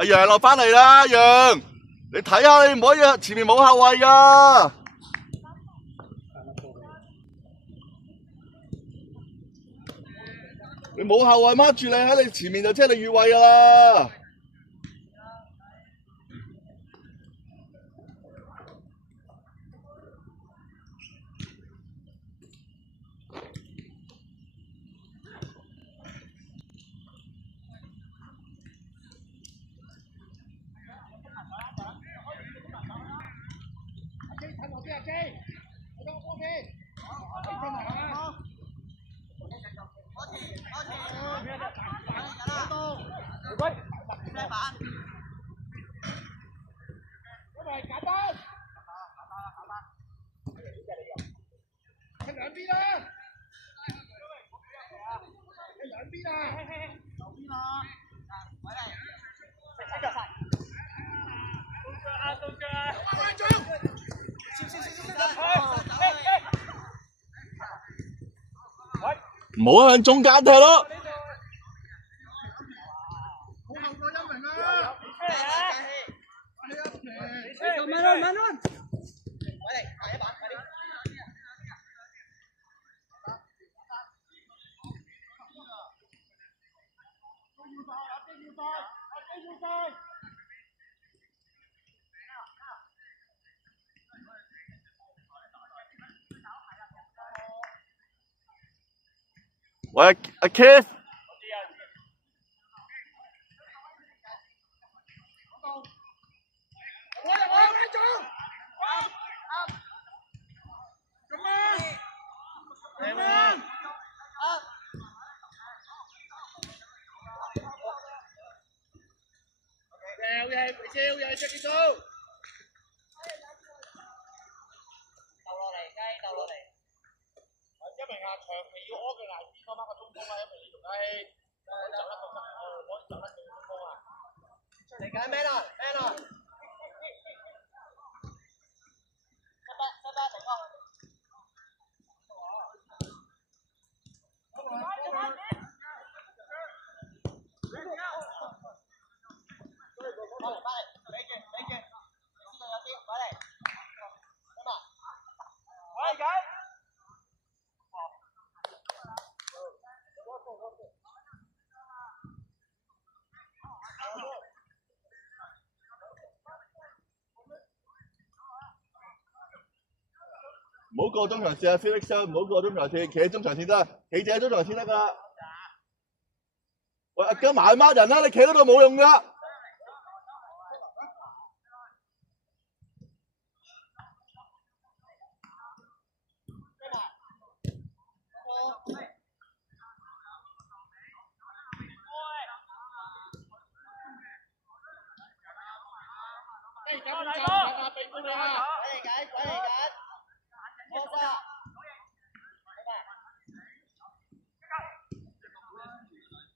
阿楊落翻嚟啦，楊，你睇下你唔可以前面冇後衞㗎。你冇後衞掹住你喺你前面就即係你越位㗎啦。唔好向中間踢咯。喂，阿 Keith。唔好過中場線啊 ，Felix， 唔好過中場線，企喺中場線得，企住喺中場線得㗎啦。喂，阿姜埋孖人啦，你企喺度冇用㗎。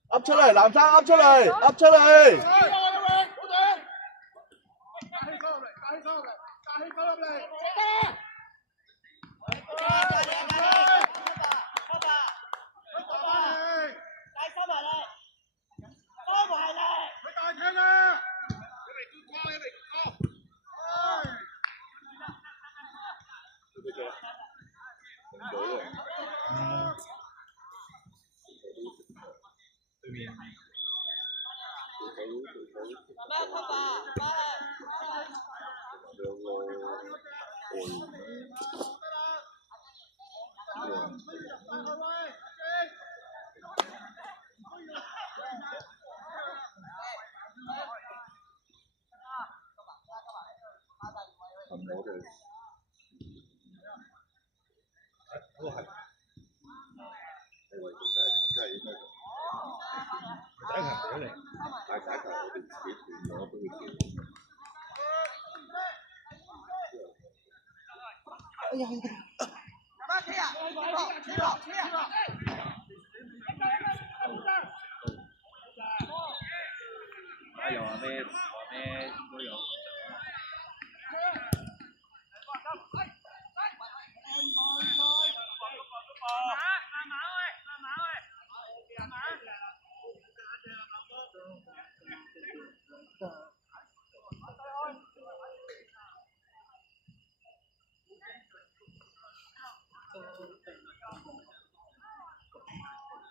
噏出嚟，藍生噏出嚟，噏出嚟。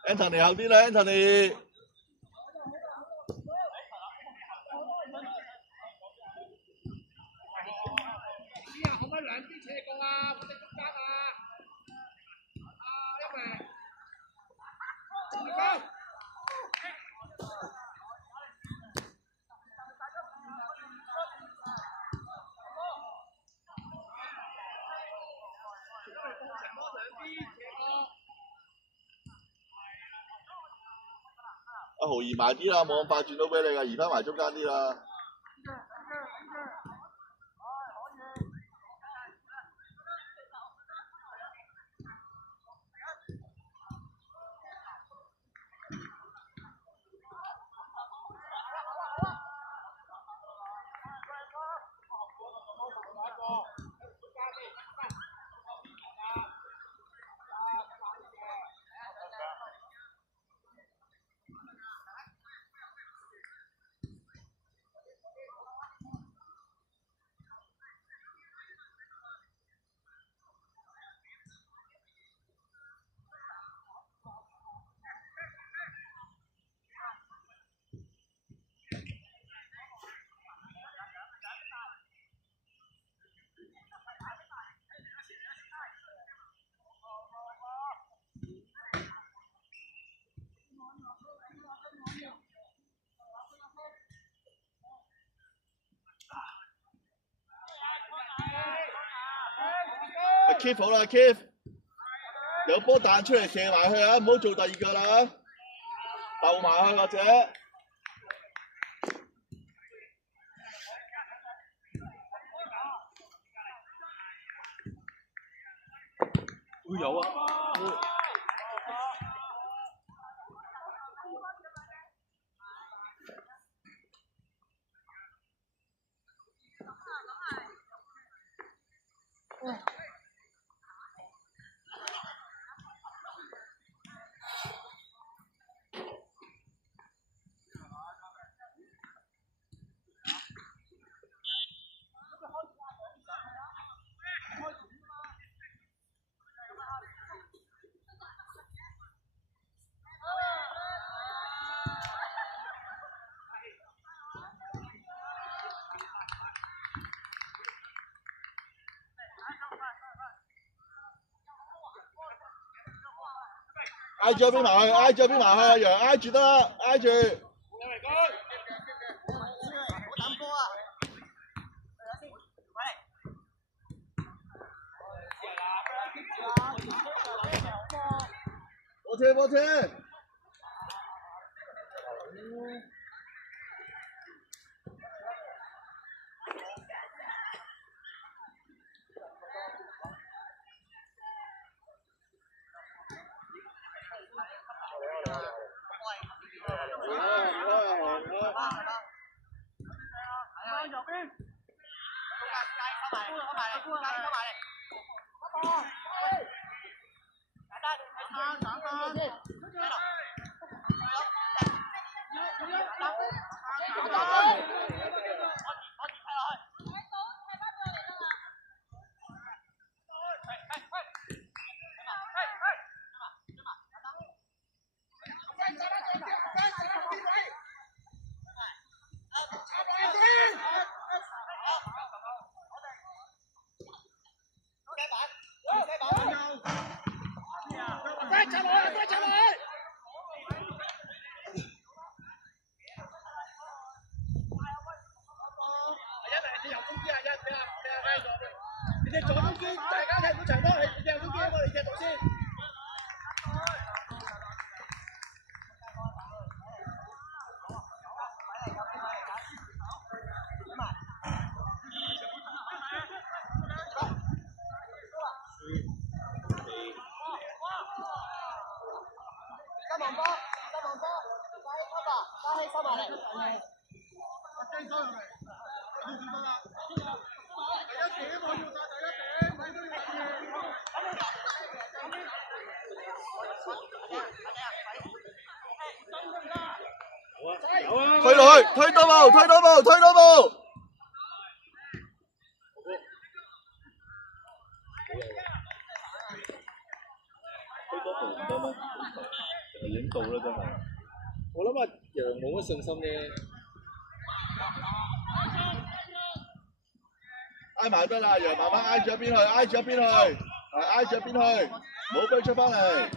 Anthony 後啲啦 ，Anthony。可唔可以兩邊斜過啊？我哋中間啊！一名。阿豪移埋啲啦，冇咁快轉到俾你噶，移翻埋中間啲啦。Keep 好啦 ，Keep 有波彈出嚟射埋去啊！唔好做第二個啦，鬥埋去或者。會有啊。挨住邊埋去，挨住邊埋去，阿楊挨住得啦，挨住。波車波車。你左中堅，大家踢到長波，你右中堅，我哋踢到先。收網波，加氣收埋嚟。推落去，推多步，推多步，推多步。推多步唔得咩？我諗阿楊冇乜信心咧。挨埋得啦，楊慢慢挨住一邊去，挨住一邊去，係挨住一邊去，唔好俾佢出翻嚟。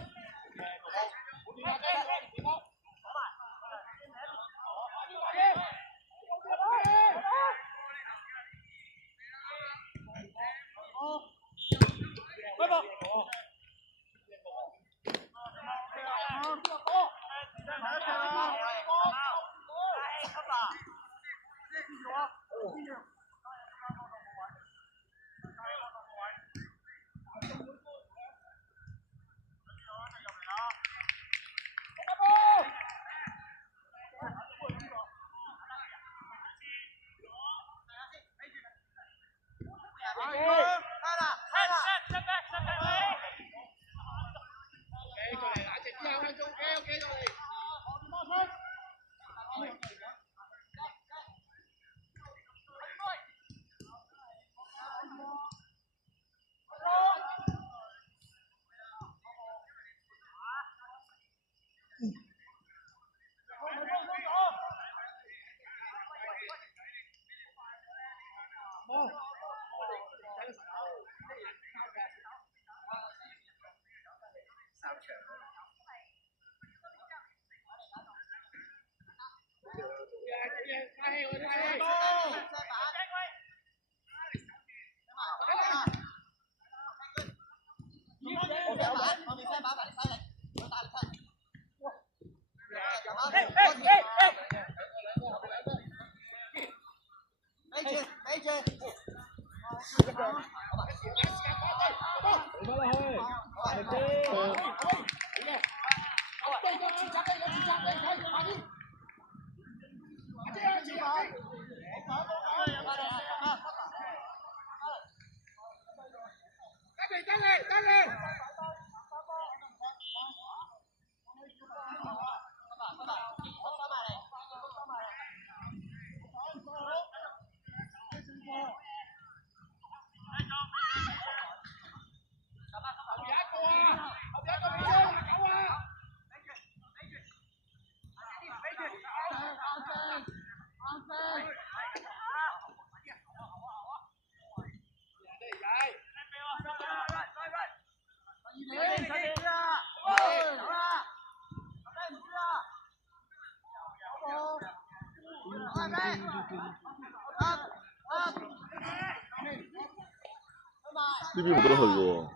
呢邊冇得去嘅喎，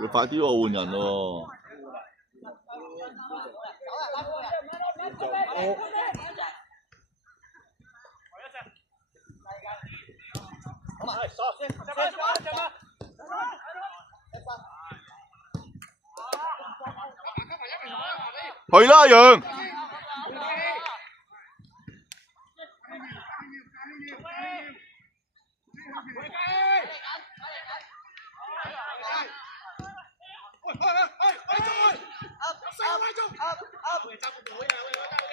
你快啲喎換人喎。去啦，楊！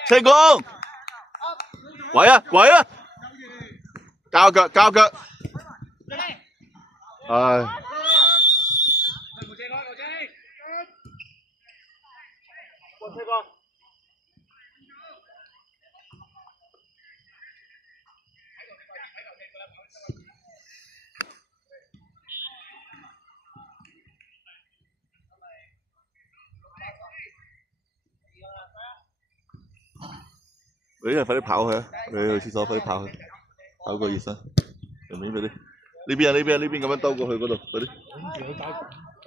車公，跪啊跪啊！交腳交腳，唉。你快啲跑去啊！你去廁所快啲跑去，跑個熱身，入面快啲。呢邊啊呢邊啊呢邊咁樣兜過去嗰度，快啲。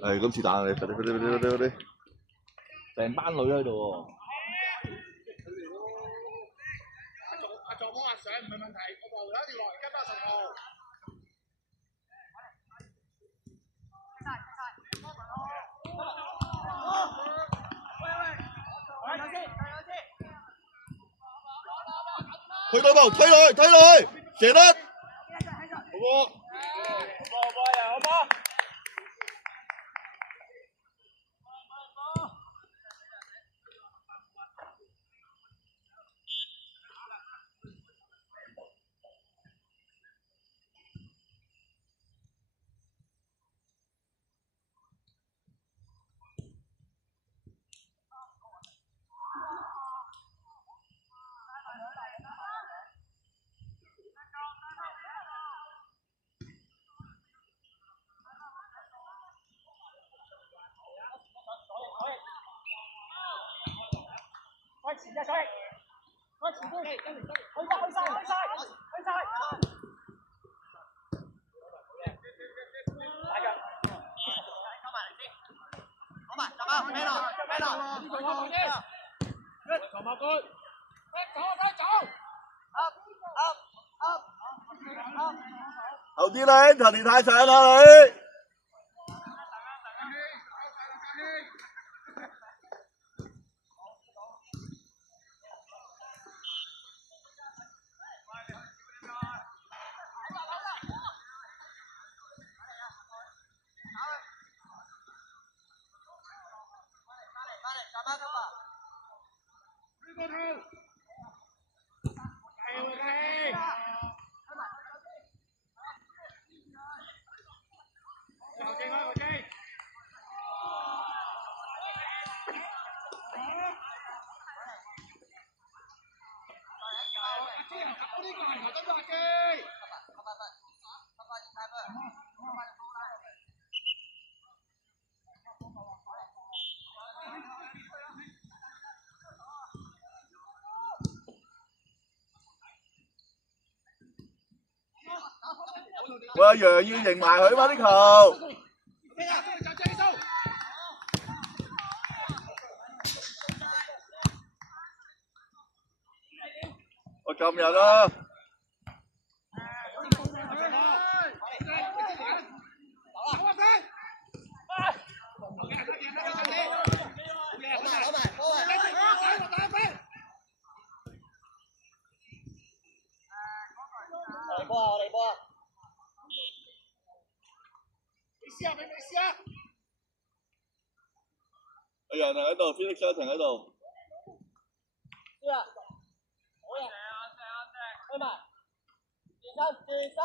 係咁是但你，快啲快啲快啲快啲！成班女喺度喎。阿助攻阿上唔係問題，我無啦條來跟翻10號。推對步，推落去，推落去，射得。好波。好波。開前嘅水，開前啲，去晒。打腳。好埋，走啊！俾落。長馬官，走。後啲咧，頭條太上啦你。喂，阿楊要迎埋佢嘛啲球。我撳人啦。嚟波！你試下，你試下。阿楊停喺度 ，Felix 停喺度。試啊！好嘢！去埋，轉身，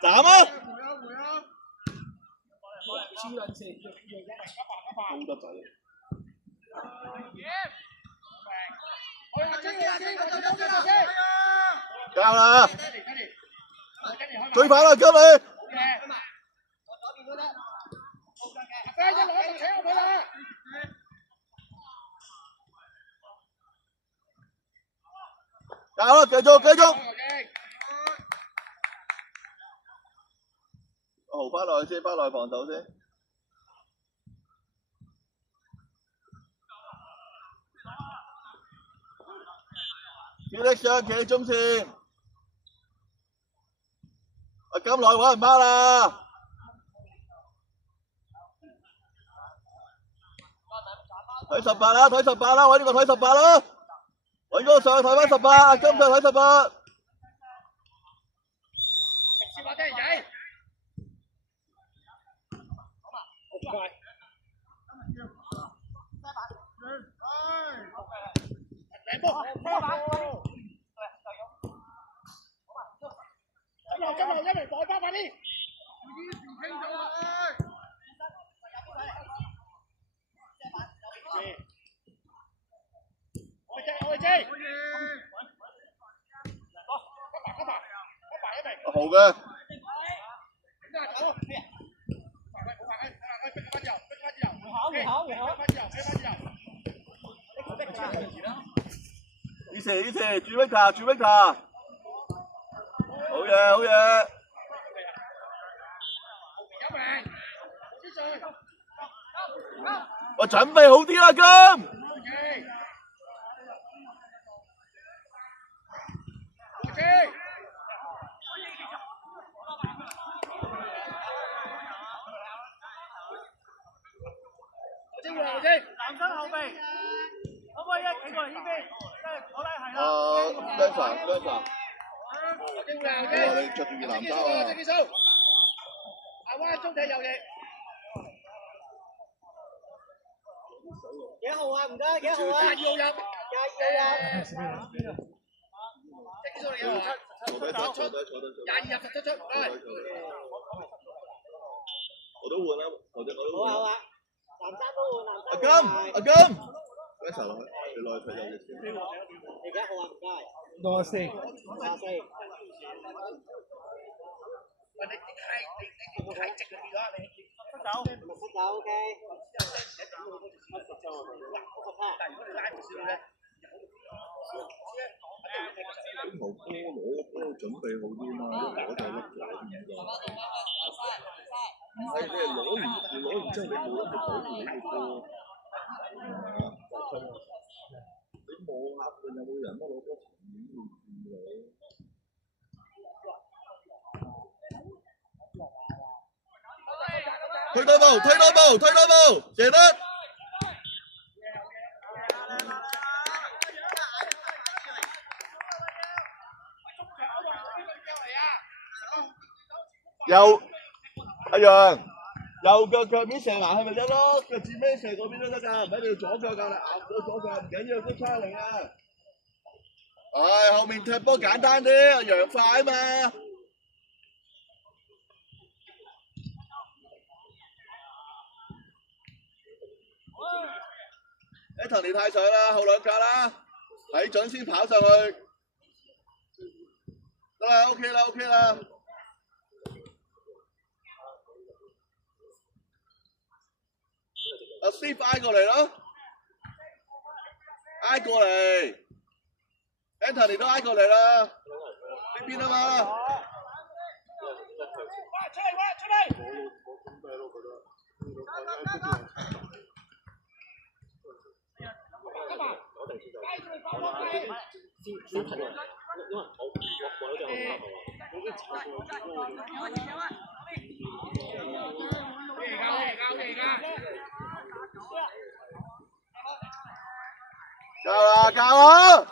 斬啊！超撚線，高得滯。交啦！最快啦，今日。交啦，繼續。豪翻落去先，翻落去防守先。Felix 企喺中線，阿金來揾人包啦。睇18啦，揾呢個睇18啦，揾嗰個上去睇翻18，阿金上去睇18。試下聽人仔。一嚟改翻快啲。好嘅。以前住 Victor， 好嘢。我準備好啲啦，金。男生後備，可唔可以一企過嚟呢邊？我哋係啦。姜茶。哇！你着住件藍衫啊！台灣中體右翼。幾號啊？唔該，幾號啊？22號入。坐低。22入出。我都換啦，我都換。好啊。藍衫都換，阿金，一齊落去，你落去睇右翼先。你幾號啊？唔該。64。喂，你太直嗰啲啦，你出走，OK。但如果你拉唔少咧，啲球波攞波準備好啲嘛，一攞就甩咗咁就。唔係你係攞完之後，你冇諗住保護你個波。你望下附近有冇人攞波前面會見到。推多步，射得。右阿陽，右腳面射埋去咪得咯，腳趾尾射嗰邊都得㗎，唔一定要左腳㗎，你咬唔到左腳唔緊要，都差嚟啊！唉，後面踢波簡單啲，阿陽快啊嘛。Anthony 太上啦，後兩格啦，睇準先跑上去。得啦 ，OK 啦，OK 啦。阿 Steve 挨過嚟咯，挨過嚟 ，Anthony 都挨過嚟啦，呢邊啊嘛。出嚟！夠啦！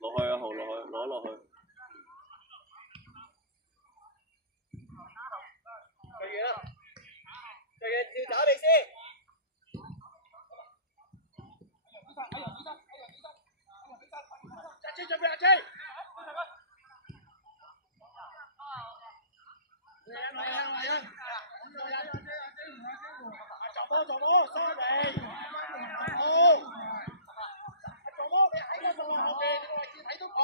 落去啊，豪落去，攞落去。最遠照走你先。準備阿車。做波，收嚟。好。做波，你喺嗰度後邊，你個位置睇到佢。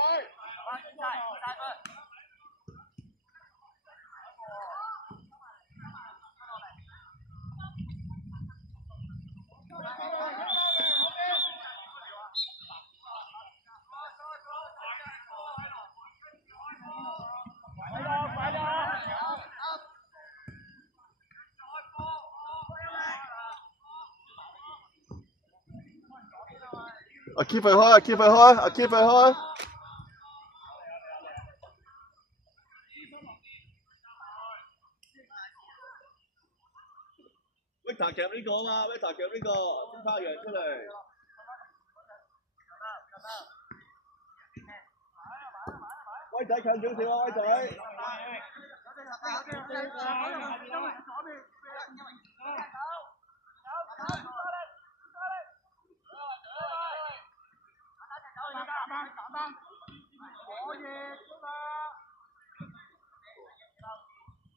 阿 keep 佢開，Victor 夾呢個啊嘛，Victor 夾呢個，先拋羊出嚟。威仔近少少啊，威仔。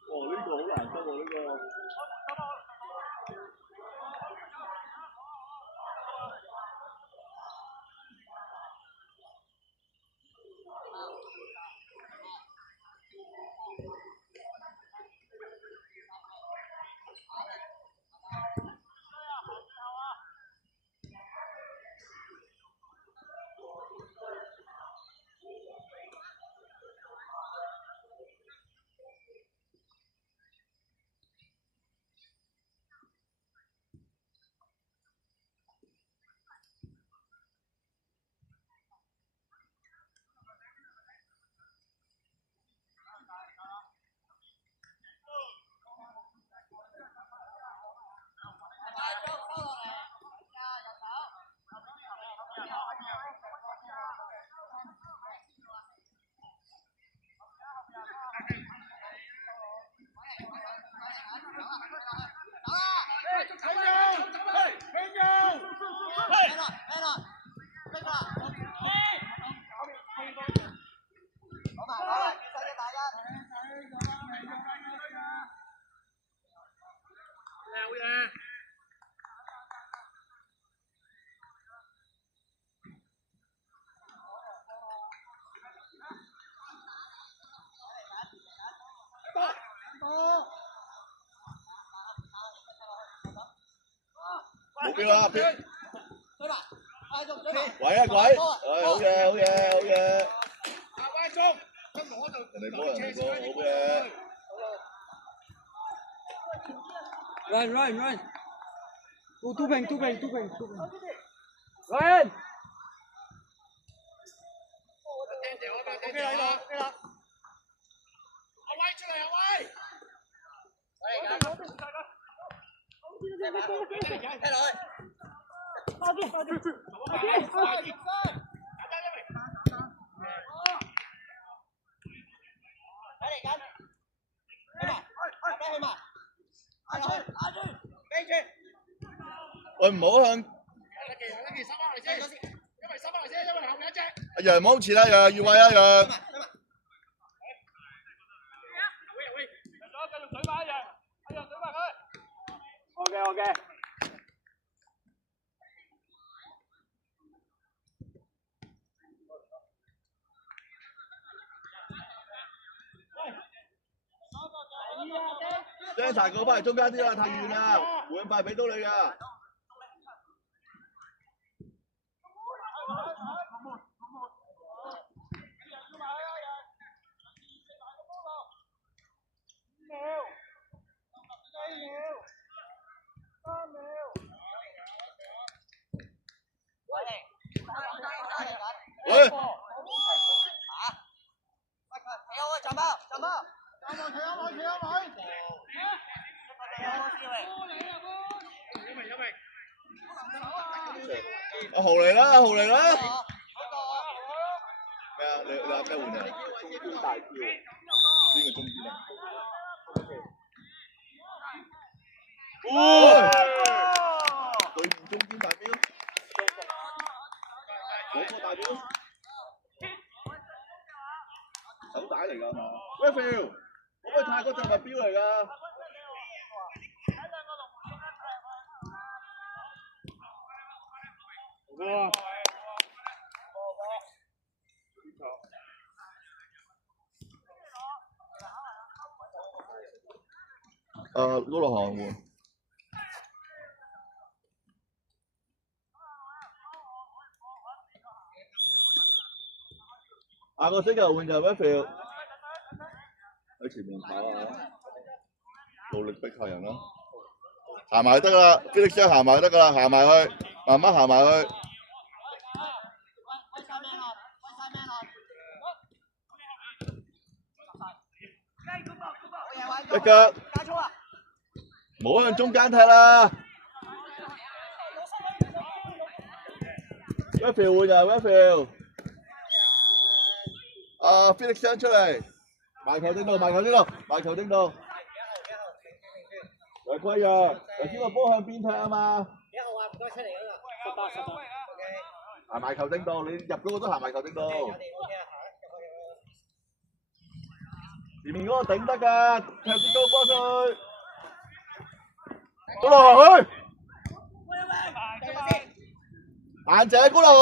哦，呢個好難得喎，呢個。冇標啦，標。鬼啊鬼！唉，好嘢好嘢好嘢！人哋波人哋波，好嘅。Run. Two bang. Ryan.喂，唔好向。阿楊唔好前啦，楊越位啊楊。OK。將查嗰翻嚟中間啲啦，太遠啦，換塊俾到你噶。喂！阿豪嚟啦，阿豪嚟啦！咩啊？你阿咩換人？中標大標。邊個中標啊？哇！對唔中標大標？嗰個大標？手帶嚟㗎嘛 ？Raphael，嗰個泰國就係標嚟㗎。嗰度行喎。下個星期換就 Raphael 喺前面跑啊，努力逼客人啦，行埋得啦 ，Felix 行埋得噶啦，行埋去，慢慢行埋去。一腳，唔好向中間踢啦。Raphael 換人 ，Raphael。Felix 出嚟，埋球頂度，埋球頂度。違規呀！頭先個波向邊踢啊嘛？幾號啊？唔該出嚟嗰個。10打。行埋球頂度，你入嗰個都行埋球頂度。前面嗰個頂得㗎，踢啲高波出去。高龍去。硬仔高龍。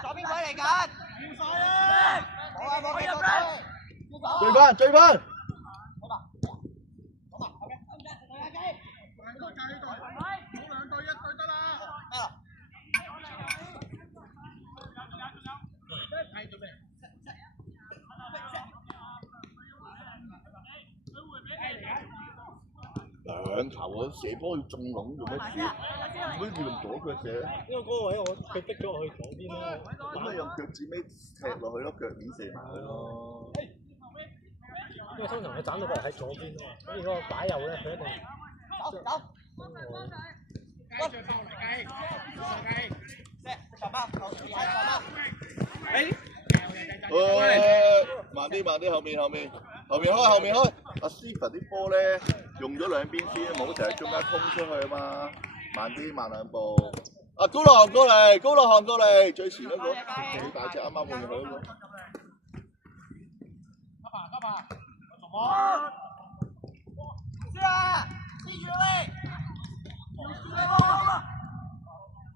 左邊位嚟緊，追翻！兩球啊！射波要中籠做乜事？點解要用左腳射？因為嗰個位佢逼咗我去左邊咯。咁你用腳趾尾踢落去咯，腳面射埋去咯。因為通常佢斬到過嚟喺左邊啊嘛，咁如果我擺右咧，佢一定走。慢啲，後面開。阿 Stephen 啲波咧用咗兩邊先，冇成日中間通出去啊嘛。慢啲，慢兩步。啊，高樂行過嚟，最前嗰個最大隻啱啱換入去嗰個。是啊，继续喂。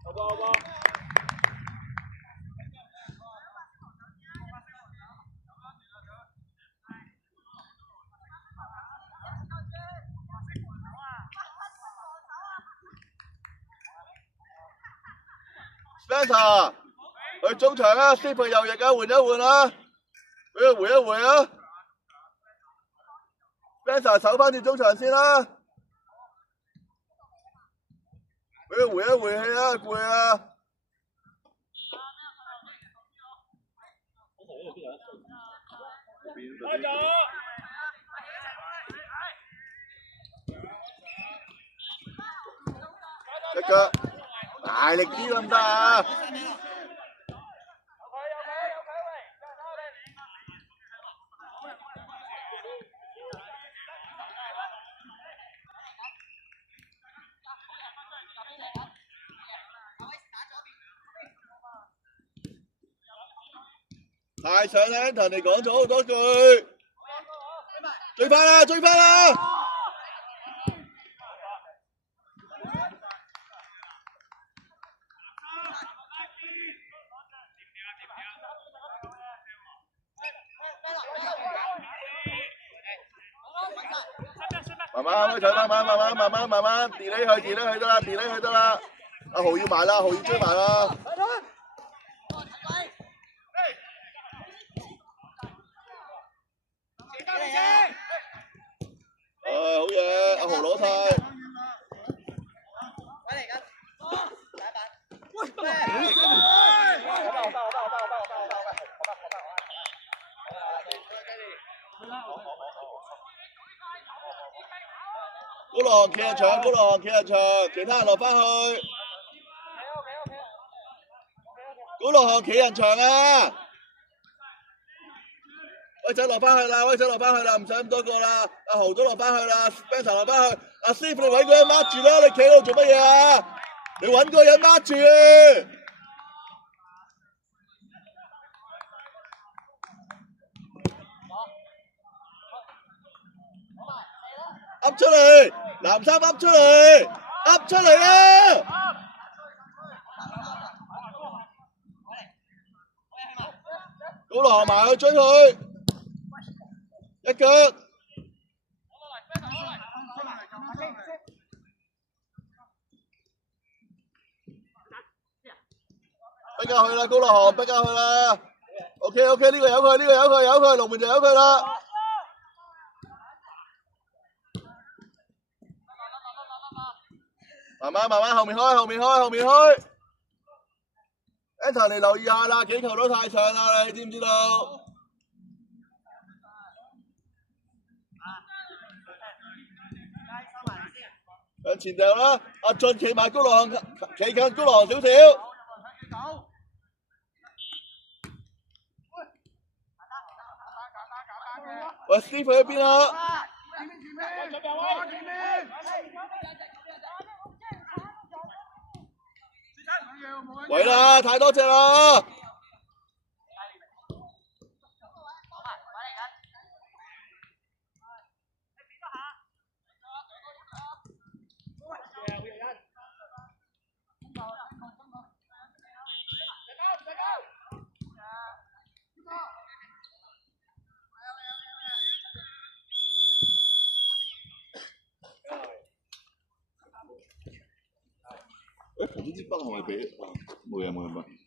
好不好？Spencer 去中場啊 ，Stephen 右翼啊，換一換啊，俾佢回一回啊。Spencer 守翻住中場先啦，俾佢回一回氣啊，攰啊。一腳，大力啲得唔得啊？太上啦 ，Anton 你講咗好多句，追翻啦，追翻啦！慢慢開場，慢慢 delay 佢得啦 ，delay 佢得啦。阿豪要埋啦，豪要追埋啦。好嘢，阿豪攞晒。高浪企入場，高浪企入場，其他人落翻去。高浪企人場啊！威仔落翻去啦，威仔落翻去啦，唔使咁多個啦。阿豪都落翻去啦 ，Spencer 落翻去。阿 Steve 你揾個人掹住啦，你企喺度做乜嘢啊？你揾個人掹住。噏出嚟，藍衫噏出嚟，噏出嚟啊！高浪埋去追佢，一腳。逼下去啦，高浪逼下去啦。OK， 呢個由佢，龍門就由佢啦。慢慢後面開。Anton 你留意下啦，幾球都太長啦，你知唔知道？向前掉啦，阿俊企埋高浪，企近高浪少少。喂 ，Steve 去邊啊？喂啦，太多隻啦！誒，呢支筆係咪俾？冇嘢。